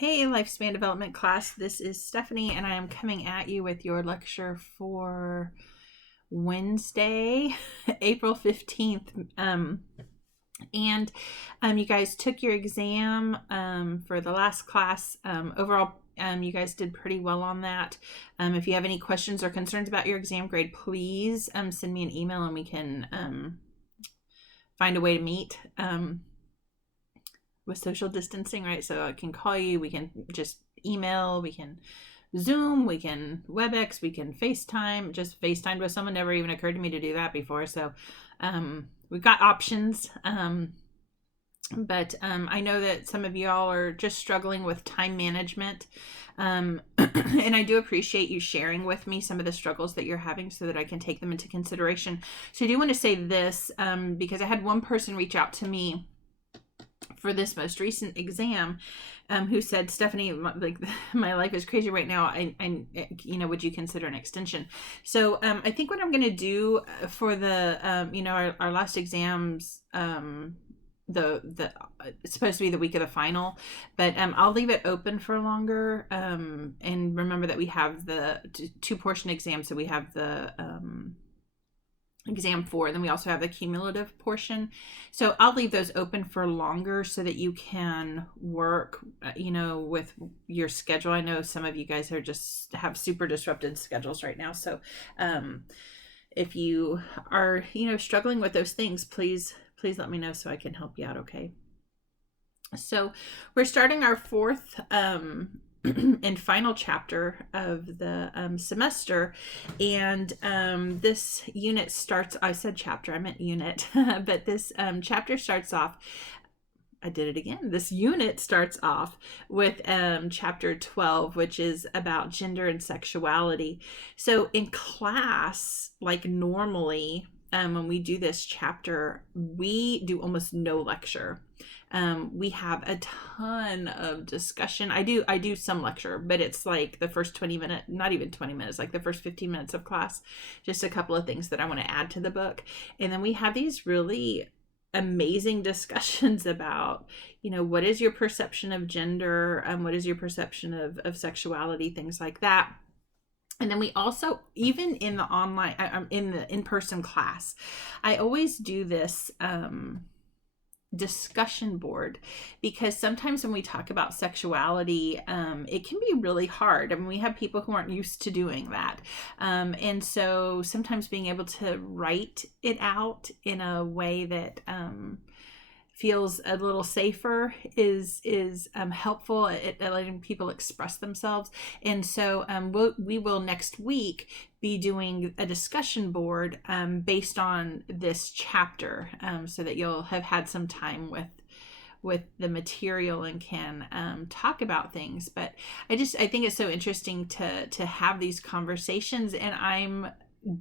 Hey, Lifespan Development class. This is Stephanie, and I am coming at you with your lecture for Wednesday, April 15th. You guys took your exam for the last class. Overall, you guys did pretty well on that. If you have any questions or concerns about your exam grade, please send me an email and we can find a way to meet. With social distancing, right? So I can call you, we can just email, we can Zoom, we can WebEx, we can FaceTime. Just FaceTime with someone never even occurred to me to do that before. So we've got options. But I know that some of y'all are just struggling with time management. And I do appreciate you sharing with me some of the struggles that you're having so that I can take them into consideration. So I do want to say this because I had one person reach out to me for this most recent exam, who said, Stephanie, my life is crazy right now. I would you consider an extension? So I think what I'm going to do for the, our last exams, it's supposed to be the week of the final, but I'll leave it open for longer. And remember that we have the two portion exams. So we have the, exam 4, then we also have the cumulative portion. So I'll leave those open for longer so that you can work, with your schedule. I know some of you guys have super disrupted schedules right now. So if you are, struggling with those things, please let me know so I can help you out. Okay. So we're starting our fourth, and final chapter of the semester, and this unit starts, I said chapter, I meant unit, but this chapter starts off, I did it again, this unit starts off with chapter 12, which is about gender and sexuality. So in class, like normally, when we do this chapter, we do almost no lecture. We have a ton of discussion. I do some lecture, but it's like the first 20 minutes, not even 20 minutes, like the first 15 minutes of class, just a couple of things that I want to add to the book. And then we have these really amazing discussions about, what is your perception of gender, what is your perception of sexuality, things like that. And then we also, even in the online, in the in-person class, I always do this discussion board, because sometimes when we talk about sexuality, it can be really hard. I mean, we have people who aren't used to doing that. And so sometimes being able to write it out in a way that feels a little safer is helpful at letting people express themselves. And so we will next week be doing a discussion board based on this chapter, so that you'll have had some time with the material and can talk about things. But I think it's so interesting to have these conversations, and I'm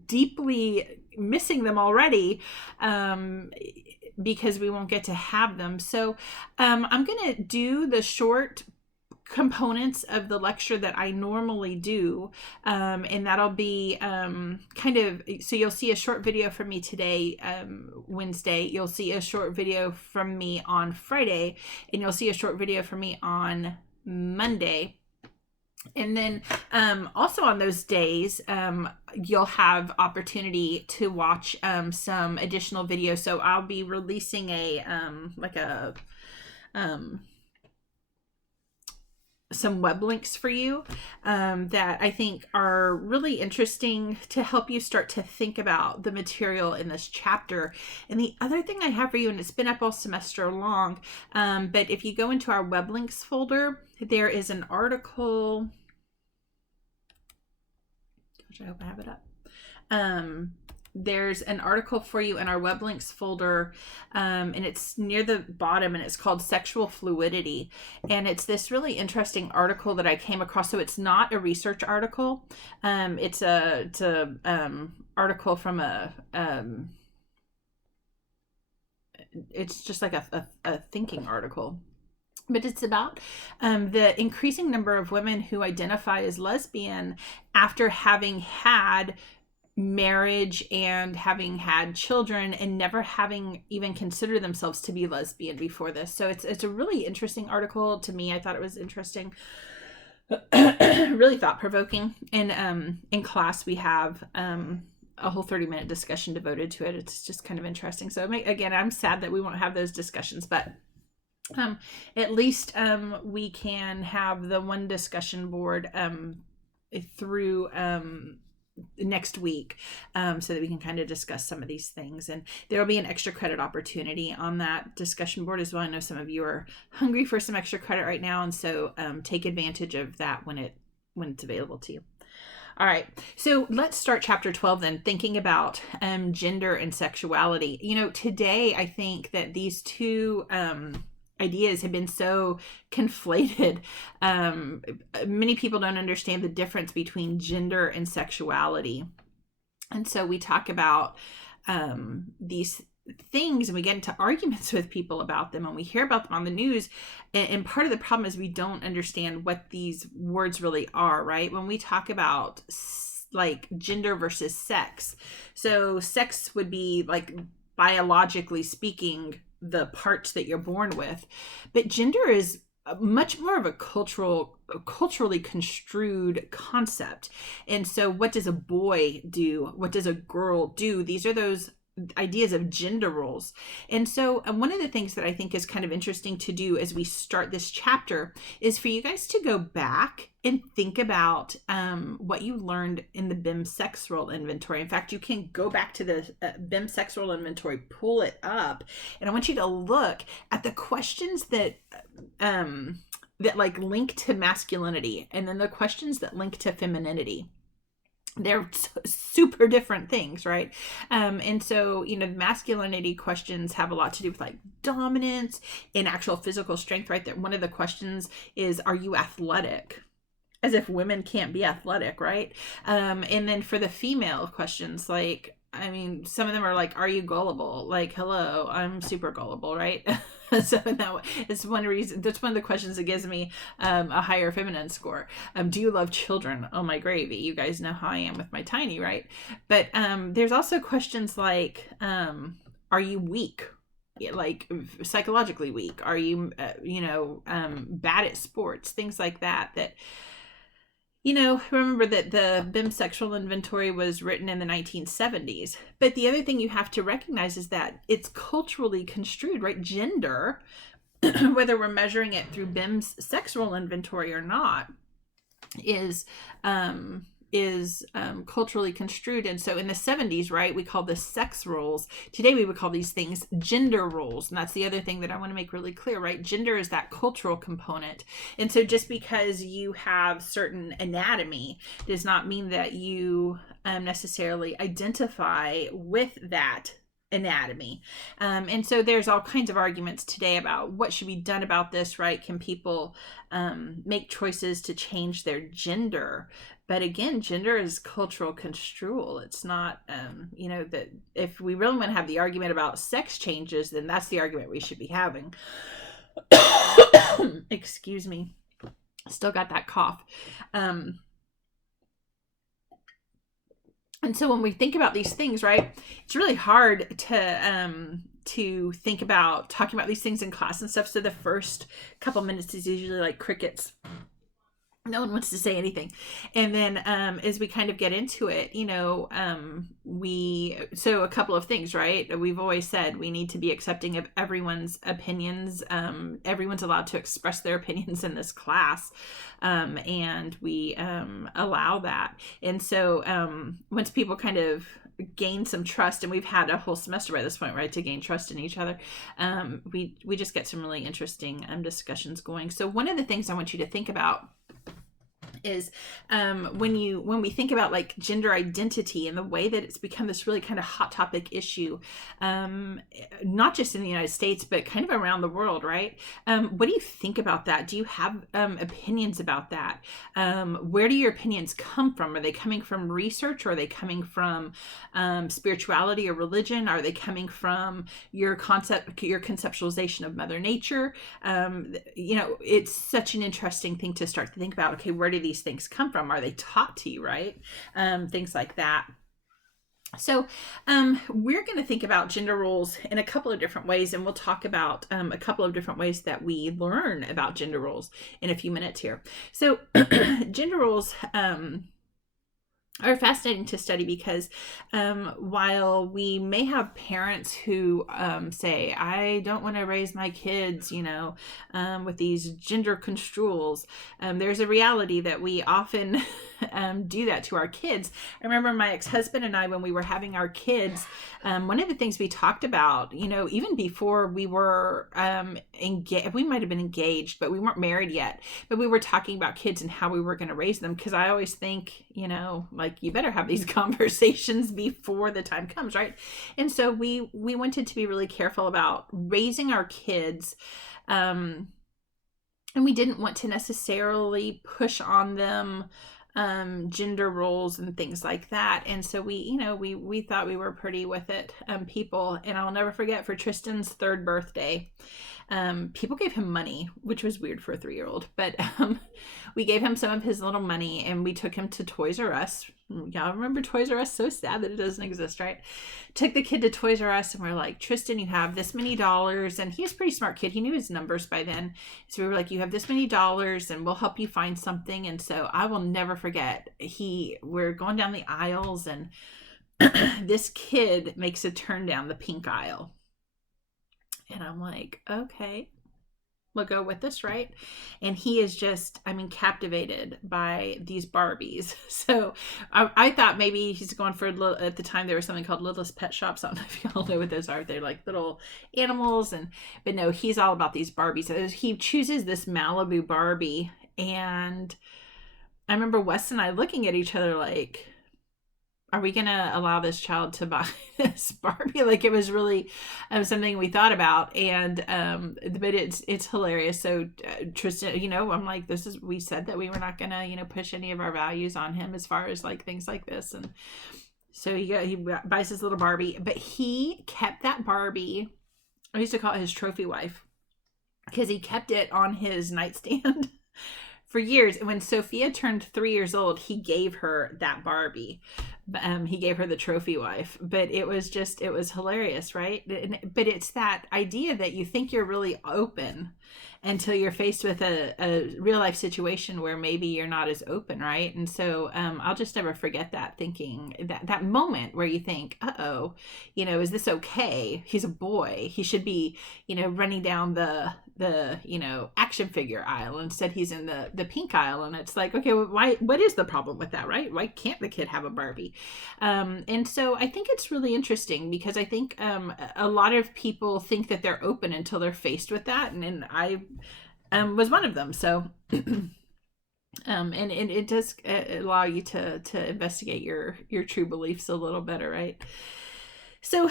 deeply missing them already, because we won't get to have them. So I'm going to do the short components of the lecture that I normally do, and that'll be so you'll see a short video from me today, Wednesday. You'll see a short video from me on Friday, and you'll see a short video from me on Monday. And then also on those days, you'll have opportunity to watch some additional videos. So I'll be releasing some web links for you that I think are really interesting to help you start to think about the material in this chapter. And the other thing I have for you, and it's been up all semester long, but if you go into our web links folder, there is an article. Gosh, I hope I have it up. There's an article for you in our web links folder, and it's near the bottom, and it's called Sexual Fluidity. And it's this really interesting article that I came across. So it's not a research article. It's a article from it's just like a thinking article. But it's about the increasing number of women who identify as lesbian after having had marriage and having had children and never having even considered themselves to be lesbian before this. So it's a really interesting article to me. I thought it was interesting. Really thought-provoking. And in class we have a whole 30-minute discussion devoted to it. It's just kind of interesting. So again, I'm sad that we won't have those discussions, but at least we can have the one discussion board through next week, so that we can kind of discuss some of these things. And there will be an extra credit opportunity on that discussion board as well. I know some of you are hungry for some extra credit right now, and so take advantage of that when it's available to you. All right, so let's start chapter 12 then, thinking about gender and sexuality. Today I think that these two ideas have been so conflated. Many people don't understand the difference between gender and sexuality. And so we talk about these things and we get into arguments with people about them and we hear about them on the news. And part of the problem is we don't understand what these words really are, right? When we talk about like gender versus sex. So sex would be like biologically speaking, the parts that you're born with, but gender is much more of a culturally construed concept. And so what does a boy do? What does a girl do? These are those ideas of gender roles. And so one of the things that I think is kind of interesting to do as we start this chapter is for you guys to go back and think about what you learned in the BIM sex role inventory. In fact, you can go back to the BIM sex role inventory, pull it up, and I want you to look at the questions that like link to masculinity and then the questions that link to femininity. They're super different things, right? And so, masculinity questions have a lot to do with like dominance and actual physical strength, right? That one of the questions is, are you athletic? As if women can't be athletic, right? And then for the female questions, like, some of them are like, are you gullible? Like, hello, I'm super gullible, right? So it's one reason. That's one of the questions that gives me a higher feminine score. Do you love children? Oh my gravy! You guys know how I am with my tiny, right? But there's also questions like, are you weak? Like psychologically weak? Are you, bad at sports? Things like that. Remember that the BIM sexual inventory was written in the 1970s. But the other thing you have to recognize is that it's culturally construed, right? Gender, whether we're measuring it through BIM's sexual inventory or not, is culturally construed. And so in the 70s, right, we call this sex roles. Today we would call these things gender roles. And that's the other thing that I want to make really clear, right? Gender is that cultural component. And so just because you have certain anatomy does not mean that you necessarily identify with that anatomy. And so there's all kinds of arguments today about what should be done about this, right? Can people make choices to change their gender? But again, gender is cultural construal. It's not, that if we really want to have the argument about sex changes, then that's the argument we should be having. Excuse me. Still got that cough. And so when we think about these things, right, it's really hard to think about talking about these things in class and stuff. So the first couple minutes is usually like crickets. No one wants to say anything. And then as we kind of get into it, so a couple of things, right? We've always said we need to be accepting of everyone's opinions. Everyone's allowed to express their opinions in this class. And we allow that. And so once people kind of gain some trust, and we've had a whole semester by this point, right, to gain trust in each other, we just get some really interesting discussions going. So one of the things I want you to think about is when we think about like gender identity and the way that it's become this really kind of hot topic issue, not just in the United States, but kind of around the world, right? What do you think about that? Do you have opinions about that? Where do your opinions come from? Are they coming from research, or are they coming from spirituality or religion? Are they coming from your conceptualization of Mother Nature? It's such an interesting thing to start to think about. Okay, where do these things come from? Are they taught to you, right? Things like that. So, we're going to think about gender roles in a couple of different ways, and we'll talk about a couple of different ways that we learn about gender roles in a few minutes here. So, gender roles are fascinating to study because while we may have parents who say, I don't want to raise my kids, with these gender construals, there's a reality that we often do that to our kids. I remember my ex-husband and I, when we were having our kids, one of the things we talked about, even before we were engaged, we might have been engaged, but we weren't married yet, but we were talking about kids and how we were going to raise them. Because I always think, like, you better have these conversations before the time comes, right? And so we wanted to be really careful about raising our kids, and we didn't want to necessarily push on them gender roles and things like that. And so we thought we were pretty with it people. And I'll never forget, for Tristan's 3rd birthday, people gave him money, which was weird for a 3-year-old, but we gave him some of his little money, and we took him to Toys R Us. Y'all remember Toys R Us? So sad that it doesn't exist, right? Took the kid to Toys R Us, and we're like, Tristan, you have this many dollars. And he was a pretty smart kid. He knew his numbers by then. So we were like, you have this many dollars, and we'll help you find something. And so I will never forget, we're going down the aisles, and this kid makes a turn down the pink aisle. And I'm like, okay, we'll go with this, right? And he is just, captivated by these Barbies. So I thought maybe he's going for at the time there was something called Littlest Pet Shops. I don't know if y'all know what those are. They're like little animals, but no, he's all about these Barbies. So he chooses this Malibu Barbie, and I remember Wes and I looking at each other like, are we going to allow this child to buy this Barbie? Like, it was really something we thought about. And, but it's hilarious. So Tristan, I'm like, we said that we were not going to, push any of our values on him as far as like things like this. And so he buys his little Barbie, but he kept that Barbie. I used to call it his trophy wife, because he kept it on his nightstand for years. And when Sophia turned 3 years old, he gave her that Barbie. He gave her the trophy wife. But it was hilarious, right? But it's that idea that you think you're really open until you're faced with a real life situation where maybe you're not as open, right? And so I'll just never forget that, thinking that moment where you think, uh-oh, is this okay? He's a boy. He should be, running down the action figure aisle. Instead, he's in the pink aisle. And it's like, okay, well, what is the problem with that, right? Why can't the kid have a Barbie? And so I think it's really interesting, because I think a lot of people think that they're open until they're faced with that. And I was one of them. So, and it does allow you to investigate your true beliefs a little better, right? So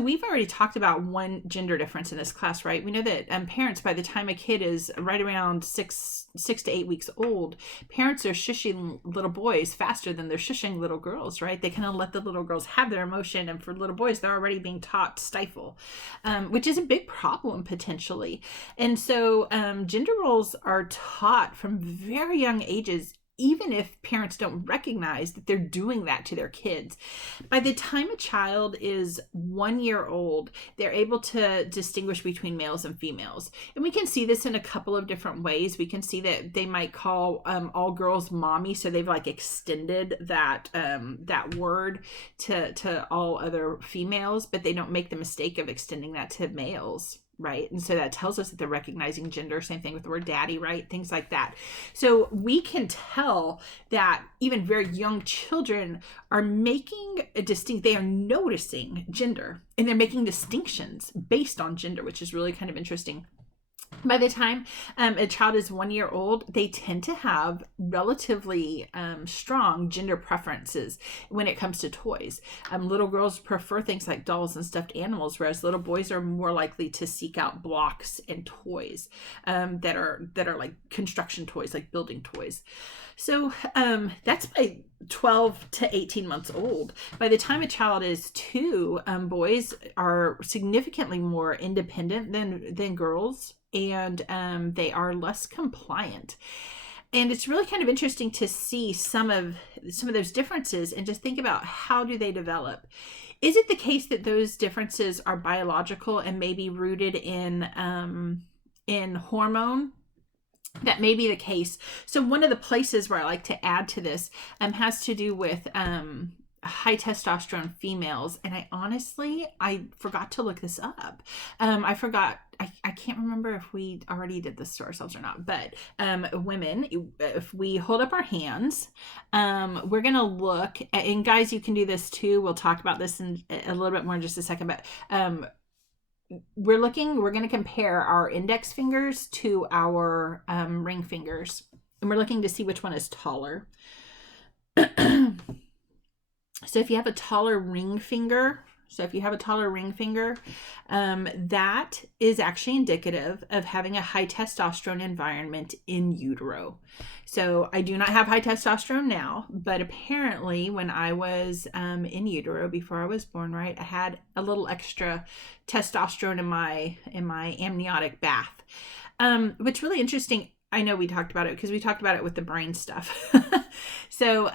we've already talked about one gender difference in this class, right? We know that parents, by the time a kid is right around 6 to 8 weeks old, parents are shushing little boys faster than they're shushing little girls, right? They kind of let the little girls have their emotion, and for little boys, they're already being taught to stifle, which is a big problem potentially. And so gender roles are taught from very young ages, even if parents don't recognize that they're doing that to their kids. By the time a child is 1 year old, they're able to distinguish between males and females. And we can see this in a couple of different ways. We can see that they might call all girls mommy, so they've like extended that word to all other females, but they don't make the mistake of extending that to males. Right. And so that tells us that they're recognizing gender. Same thing with the word daddy, right? Things like that. So we can tell that even very young children are making they are noticing gender, and they're making distinctions based on gender, which is really kind of interesting. By the time a child is 1 year old, they tend to have relatively strong gender preferences when it comes to toys. Little girls prefer things like dolls and stuffed animals, whereas little boys are more likely to seek out blocks and toys that are like construction toys, like building toys. So that's by 12 to 18 months old. By the time a child is 2, boys are significantly more independent than girls, and they are less compliant. And it's really kind of interesting to see some of those differences and just think about how do they develop. Is it the case that those differences are biological and maybe rooted in hormone? That may be the case. So one of the places where I like to add to this has to do with high testosterone females. And I forgot to look this up. I can't remember if we already did this to ourselves or not, but women, if we hold up our hands, we're going to look at, and guys, you can do this too. We'll talk about this in a little bit more in just a second, but we're going to compare our index fingers to our ring fingers, and we're looking to see which one is taller. So if you have a taller ring finger, that is actually indicative of having a high testosterone environment in utero. So I do not have high testosterone now, but apparently when I was in utero before I was born, right, I had a little extra testosterone in my amniotic bath. What's really interesting, I know we talked about it because we talked about it with the brain stuff. So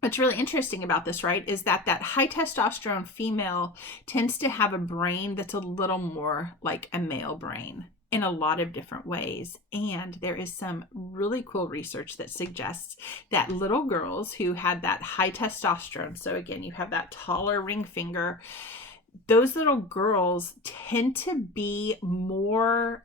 what's really interesting about this, right, is that high testosterone female tends to have a brain that's a little more like a male brain in a lot of different ways. And there is some really cool research that suggests that little girls who had that high testosterone, so again, you have that taller ring finger, those little girls tend to be more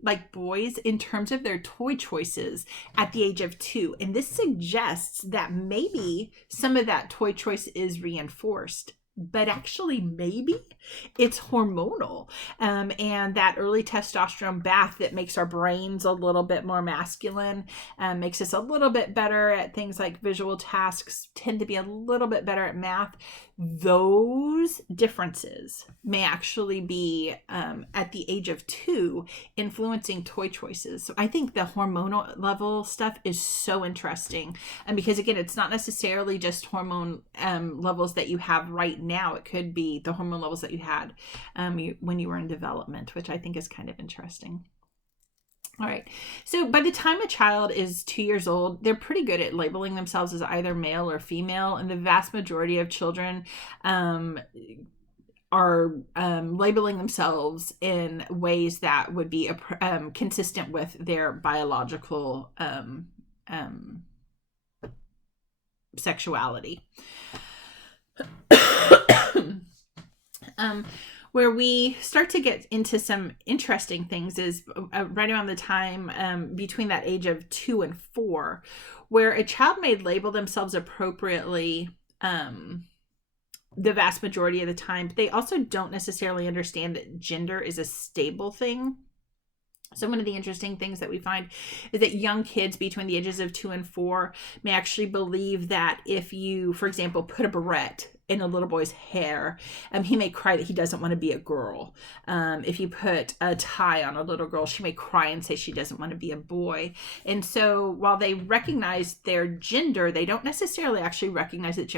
like boys in terms of their toy choices at the age of 2. And this suggests that maybe some of that toy choice is reinforced, but actually maybe it's hormonal. And that early testosterone bath that makes our brains a little bit more masculine, makes us a little bit better at things like visual tasks, tend to be a little bit better at math. Those differences may actually be at the age of 2 influencing toy choices. So I think the hormonal level stuff is so interesting. And because again, it's not necessarily just hormone levels that you have right now. It could be the hormone levels that you had when you were in development, which I think is kind of interesting. All right. So by the time a child is 2 years old, they're pretty good at labeling themselves as either male or female. And the vast majority of children are labeling themselves in ways that would be consistent with their biological sexuality. Where we start to get into some interesting things is right around the time between that age of 2 and 4, where a child may label themselves appropriately the vast majority of the time, but they also don't necessarily understand that gender is a stable thing. So one of the interesting things that we find is that young kids between the ages of 2 and 4 may actually believe that if you, for example, put a barrette in a little boy's hair, he may cry that he doesn't want to be a girl. If you put a tie on a little girl, she may cry and say she doesn't want to be a boy. And so while they recognize their gender, they don't necessarily actually recognize that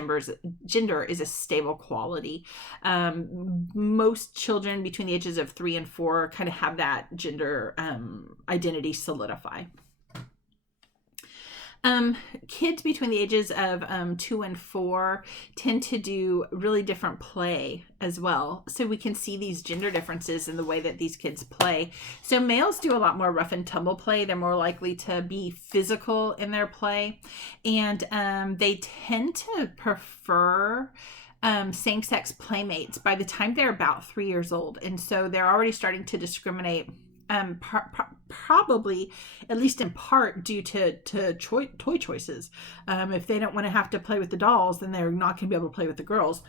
gender is a stable quality. Most children between the ages of 3 and 4 kind of have that gender identity solidify. Kids between the ages of 2 and 4 tend to do really different play as well. So we can see these gender differences in the way that these kids play. So males do a lot more rough and tumble play. They're more likely to be physical in their play. And they tend to prefer same-sex playmates by the time they're about 3 years old. And so they're already starting to discriminate, probably at least in part due to toy choices. If they don't want to have to play with the dolls, then they're not going to be able to play with the girls.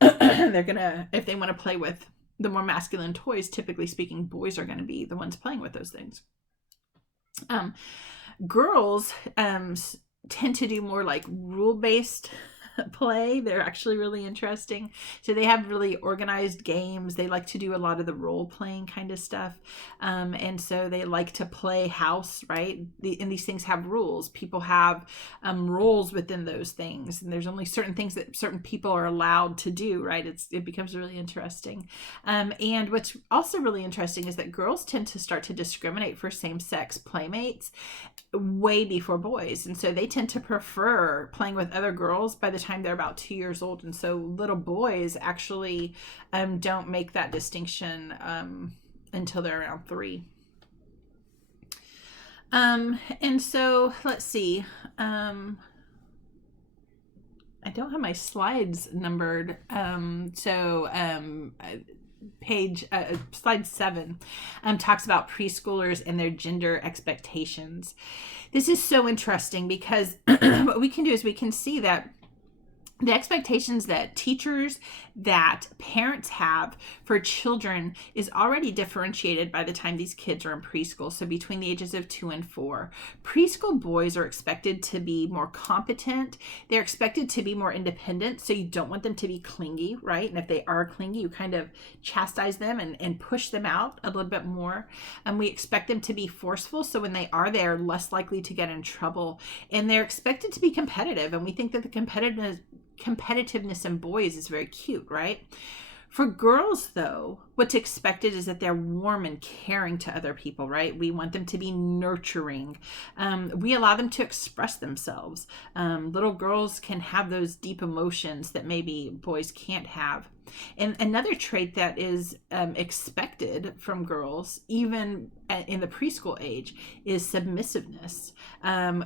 They're gonna, if they want to play with the more masculine toys, typically speaking, boys are going to be the ones playing with those things. Girls tend to do more like rule-based play. They're actually really interesting. So they have really organized games. They like to do a lot of the role playing kind of stuff. And so they like to play house, right? And these things have rules. People have roles within those things. And there's only certain things that certain people are allowed to do, right? It becomes really interesting. And what's also really interesting is that girls tend to start to discriminate for same-sex playmates way before boys, and so they tend to prefer playing with other girls by the time they're about 2 years old, and so little boys actually don't make that distinction until they're around 3. And so let's see, I don't have my slides numbered, page slide 7 talks about preschoolers and their gender expectations. This is so interesting because what we can do is we can see that the expectations that teachers, that parents have for children is already differentiated by the time these kids are in preschool. So between the ages of 2 and 4, preschool boys are expected to be more competent. They're expected to be more independent. So you don't want them to be clingy, right? And if they are clingy, you kind of chastise them and push them out a little bit more. And we expect them to be forceful. So when they are there, less likely to get in trouble. And they're expected to be competitive. And we think that the competitiveness in boys is very cute, right? For girls, though, what's expected is that they're warm and caring to other people, right? We want them to be nurturing. We allow them to express themselves. Little girls can have those deep emotions that maybe boys can't have. And another trait that is expected from girls, even in the preschool age, is submissiveness.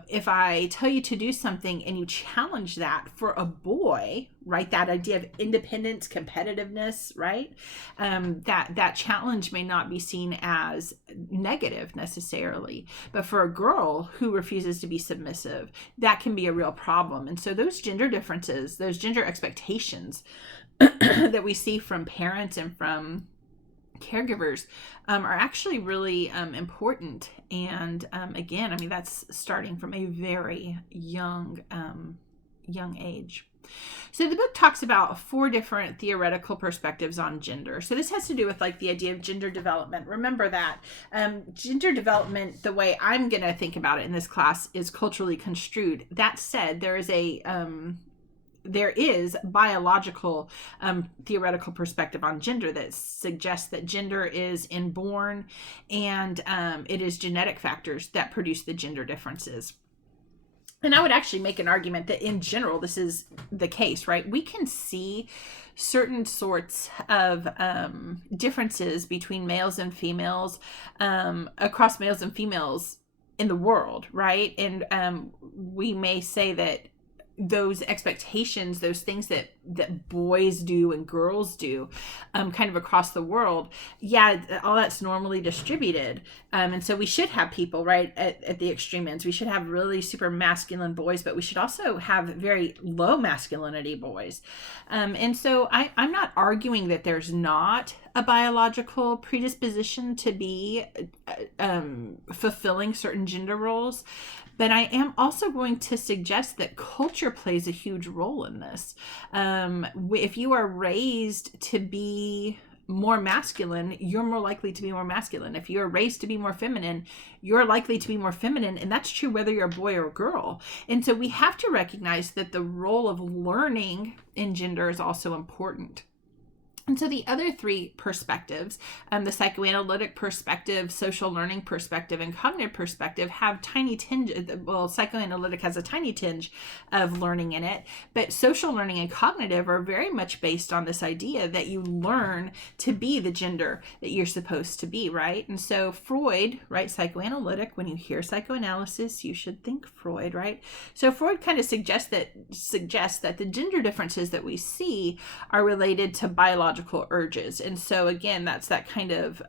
If I tell you to do something and you challenge that, for a boy, right, that idea of independence, competitiveness, right, that challenge may not be seen as negative necessarily. But for a girl who refuses to be submissive, that can be a real problem. And so those gender differences, those gender expectations that we see from parents and from caregivers are actually really important. And again, I mean, that's starting from a very young age. So the book talks about 4 different theoretical perspectives on gender. So this has to do with like the idea of gender development. Remember that gender development, the way I'm going to think about it in this class, is culturally construed. That said, there is biological theoretical perspective on gender that suggests that gender is inborn, and it is genetic factors that produce the gender differences. And I would actually make an argument that in general, this is the case, right? We can see certain sorts of differences between males and females, across males and females in the world, right? And we may say that those expectations, those things that boys do and girls do kind of across the world, all that's normally distributed. And so we should have people, right, at the extreme ends. We should have really super masculine boys, but we should also have very low masculinity boys. And so I'm not arguing that there's not a biological predisposition to be fulfilling certain gender roles. But I am also going to suggest that culture plays a huge role in this. If you are raised to be more masculine, you're more likely to be more masculine. If you're raised to be more feminine, you're likely to be more feminine. And that's true whether you're a boy or a girl. And so we have to recognize that the role of learning in gender is also important. And so the other 3 perspectives, the psychoanalytic perspective, social learning perspective, and cognitive perspective, have tiny tinge. Well, psychoanalytic has a tiny tinge of learning in it, but social learning and cognitive are very much based on this idea that you learn to be the gender that you're supposed to be, right? And so Freud, right, psychoanalytic, when you hear psychoanalysis, you should think Freud, right? So Freud kind of suggests that the gender differences that we see are related to biological urges. And so again, that's that kind of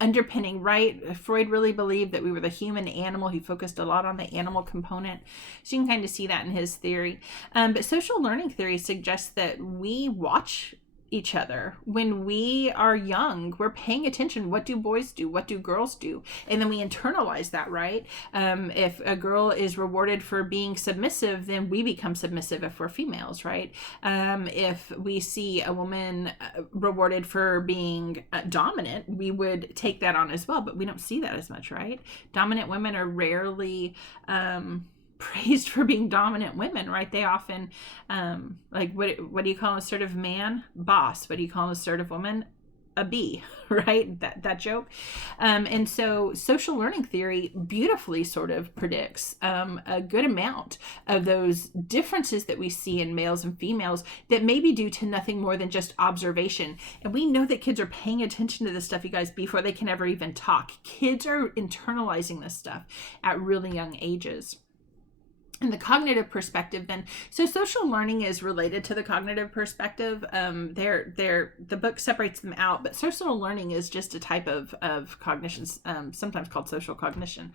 underpinning, right? Freud really believed that we were the human animal. He focused a lot on the animal component. So you can kind of see that in his theory. But social learning theory suggests that we watch each other. When we are young, we're paying attention. What do boys do? What do girls do? And then we internalize that, right? If a girl is rewarded for being submissive, then we become submissive if we're females, right? If we see a woman rewarded for being dominant, we would take that on as well, but we don't see that as much, right? Dominant women are rarely praised for being dominant women, right? They often, like, what do you call an assertive man? Boss. What do you call an assertive woman? A bee, right? That joke. And so social learning theory beautifully sort of predicts a good amount of those differences that we see in males and females that may be due to nothing more than just observation. And we know that kids are paying attention to this stuff, you guys, before they can ever even talk. Kids are internalizing this stuff at really young ages. And the cognitive perspective then, so social learning is related to the cognitive perspective. The book separates them out, but social learning is just a type of cognition, sometimes called social cognition.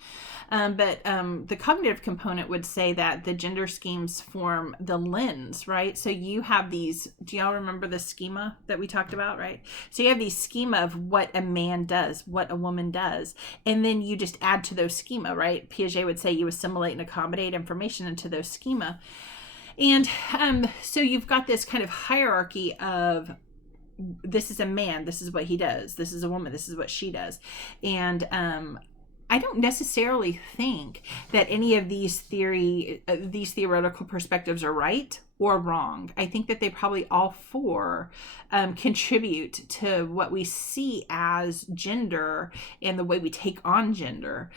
But the cognitive component would say that the gender schemes form the lens, right? So you have these, do y'all remember the schema that we talked about, right? So you have these schema of what a man does, what a woman does, and then you just add to those schema, right? Piaget would say you assimilate and accommodate information into those schema. And so you've got this kind of hierarchy of, this is a man, this is what he does, this is a woman, this is what she does. And I don't necessarily think that any of these theoretical perspectives are right or wrong. I think that they probably all four contribute to what we see as gender and the way we take on gender.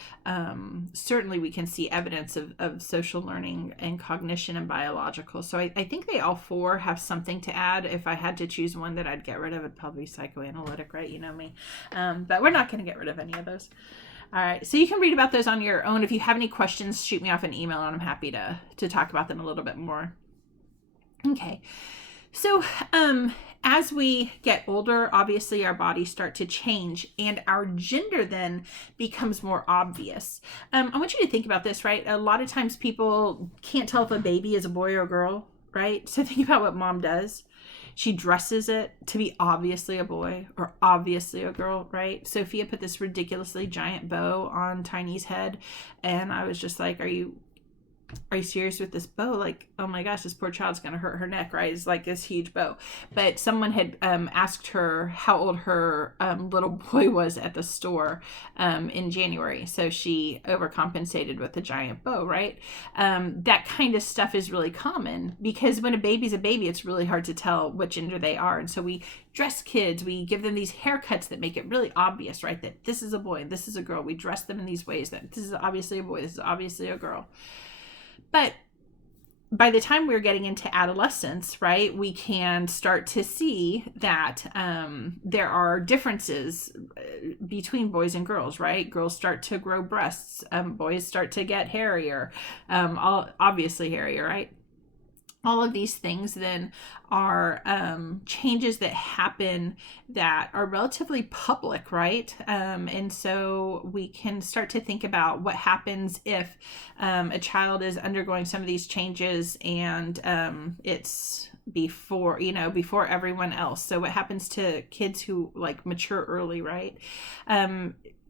Certainly we can see evidence of social learning and cognition and biological. So I think they all four have something to add. If I had to choose one that I'd get rid of, it'd probably be psychoanalytic, right? You know me. But we're not going to get rid of any of those. All right, so you can read about those on your own. If you have any questions, shoot me off an email and I'm happy to talk about them a little bit more. Okay, so as we get older, obviously our bodies start to change and our gender then becomes more obvious. I want you to think about this, right? A lot of times people can't tell if a baby is a boy or a girl, right? So think about what mom does. She dresses it to be obviously a boy or obviously a girl, right? Sophia put this ridiculously giant bow on Tiny's head, and I was just like, are you serious with this bow? Like, oh my gosh, this poor child's gonna hurt her neck, right? It's like this huge bow. But someone had asked her how old her little boy was at the store in January, so she overcompensated with the giant bow, right? That kind of stuff is really common because when a baby's a baby, it's really hard to tell what gender they are. And so we dress kids, we give them these haircuts that make it really obvious, right? That this is a boy, this is a girl. We dress them in these ways that this is obviously a boy, this is obviously a girl. But by the time we're getting into adolescence, right, we can start to see that there are differences between boys and girls, right? Girls start to grow breasts. Boys start to get hairier, obviously hairier, right? All of these things then are changes that happen that are relatively public, right? And so we can start to think about what happens if a child is undergoing some of these changes and it's before everyone else. So what happens to kids who like mature early, right?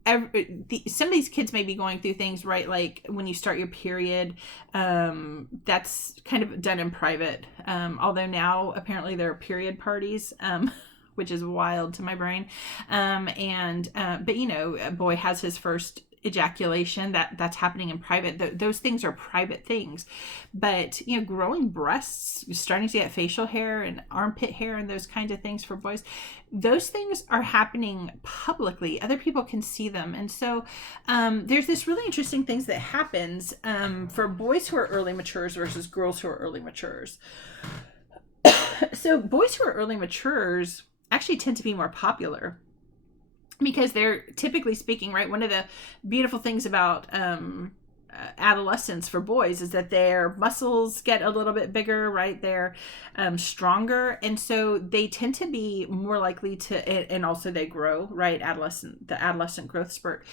Some of these kids may be going through things, right? Like when you start your period, that's kind of done in private. Although now apparently there are period parties, which is wild to my brain. But a boy has his first ejaculation that's happening in private. Those things are private things. But growing breasts, starting to get facial hair and armpit hair and those kinds of things for boys, those things are happening publicly. Other people can see them. And so there's this really interesting things that happens for boys who are early matures versus girls who are early matures. So boys who are early matures actually tend to be more popular because they're, typically speaking, right, one of the beautiful things about adolescence for boys is that their muscles get a little bit bigger, right? They're stronger, and so they tend to be more likely to, and also they grow, right? The adolescent growth spurt.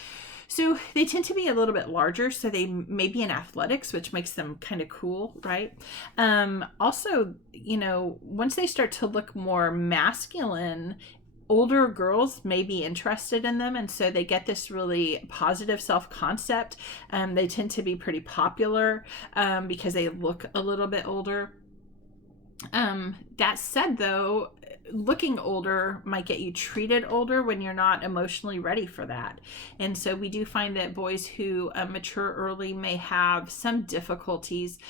So they tend to be a little bit larger, so they may be in athletics, which makes them kind of cool, right? Also, once they start to look more masculine, older girls may be interested in them, and so they get this really positive self-concept. They tend to be pretty popular because they look a little bit older. That said, though, looking older might get you treated older when you're not emotionally ready for that. And so we do find that boys who mature early may have some difficulties.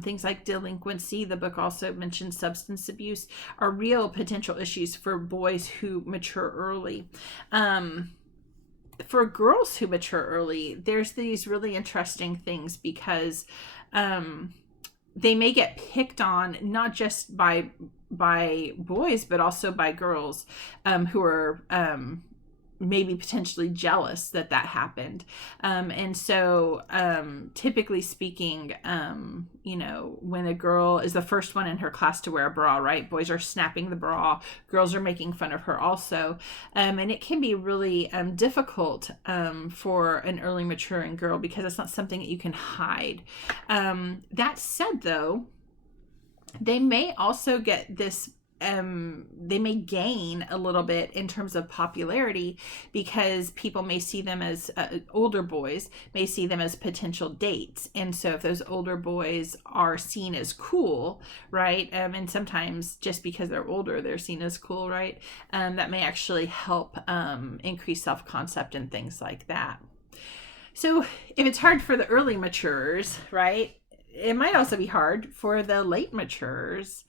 Things like delinquency, the book also mentions substance abuse, are real potential issues for boys who mature early. For girls who mature early, there's these really interesting things because they may get picked on not just by boys, but also by girls who are maybe potentially jealous that happened. And so typically speaking, when a girl is the first one in her class to wear a bra, right? Boys are snapping the bra, girls are making fun of her also. And it can be really difficult for an early maturing girl because it's not something that you can hide. That said, though, they may also get this they may gain a little bit in terms of popularity because people may see them as older boys may see them as potential dates. And so if those older boys are seen as cool, right, and sometimes just because they're older they're seen as cool, right, that may actually help increase self-concept and things like that. So if it's hard for the early maturers, right, it might also be hard for the late maturers.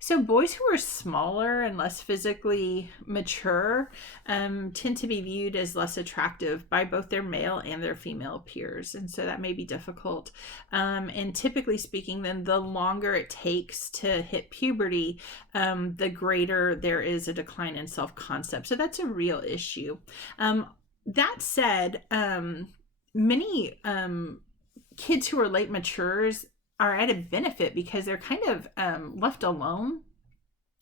So boys who are smaller and less physically mature tend to be viewed as less attractive by both their male and their female peers. And so that may be difficult. And typically speaking, then the longer it takes to hit puberty, the greater there is a decline in self-concept. So that's a real issue. That said, many kids who are late maturers are at a benefit because they're kind of left alone.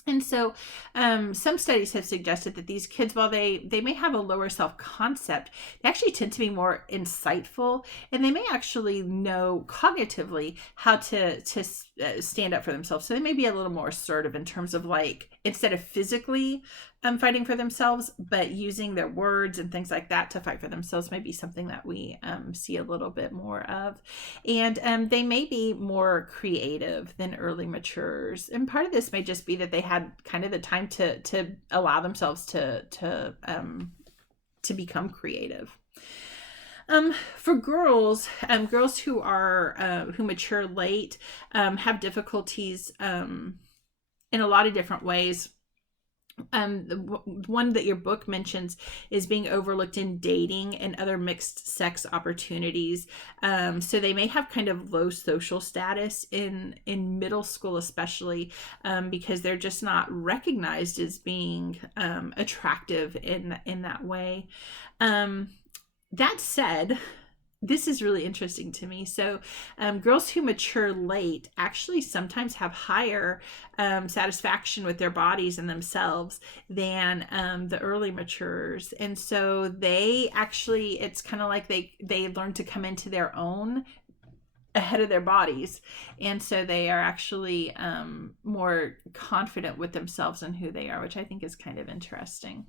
And so some studies have suggested that these kids, while they may have a lower self-concept, they actually tend to be more insightful, and they may actually know cognitively how to stand up for themselves. So they may be a little more assertive in terms of, like, instead of physically fighting for themselves, but using their words and things like that to fight for themselves may be something that we see a little bit more of. And they may be more creative than early maturers. And part of this may just be that they had kind of the time to allow themselves to become creative. For girls, girls who mature late have difficulties in a lot of different ways. The one that your book mentions is being overlooked in dating and other mixed sex opportunities. So they may have kind of low social status in middle school, especially because they're just not recognized as being attractive in that way. That said, this is really interesting to me. So girls who mature late actually sometimes have higher satisfaction with their bodies and themselves than the early maturers. And so they actually, it's kind of like they learn to come into their own ahead of their bodies. And so they are actually more confident with themselves and who they are, which I think is kind of interesting.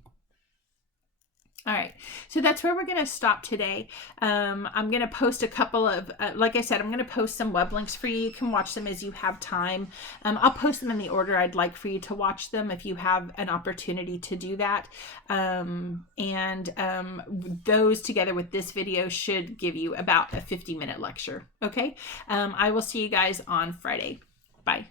All right, so that's where we're going to stop today. I'm going to post a couple of, like I said, I'm going to post some web links for you. You can watch them as you have time. I'll post them in the order I'd like for you to watch them if you have an opportunity to do that. Those together with this video should give you about a 50-minute lecture. Okay, I will see you guys on Friday. Bye.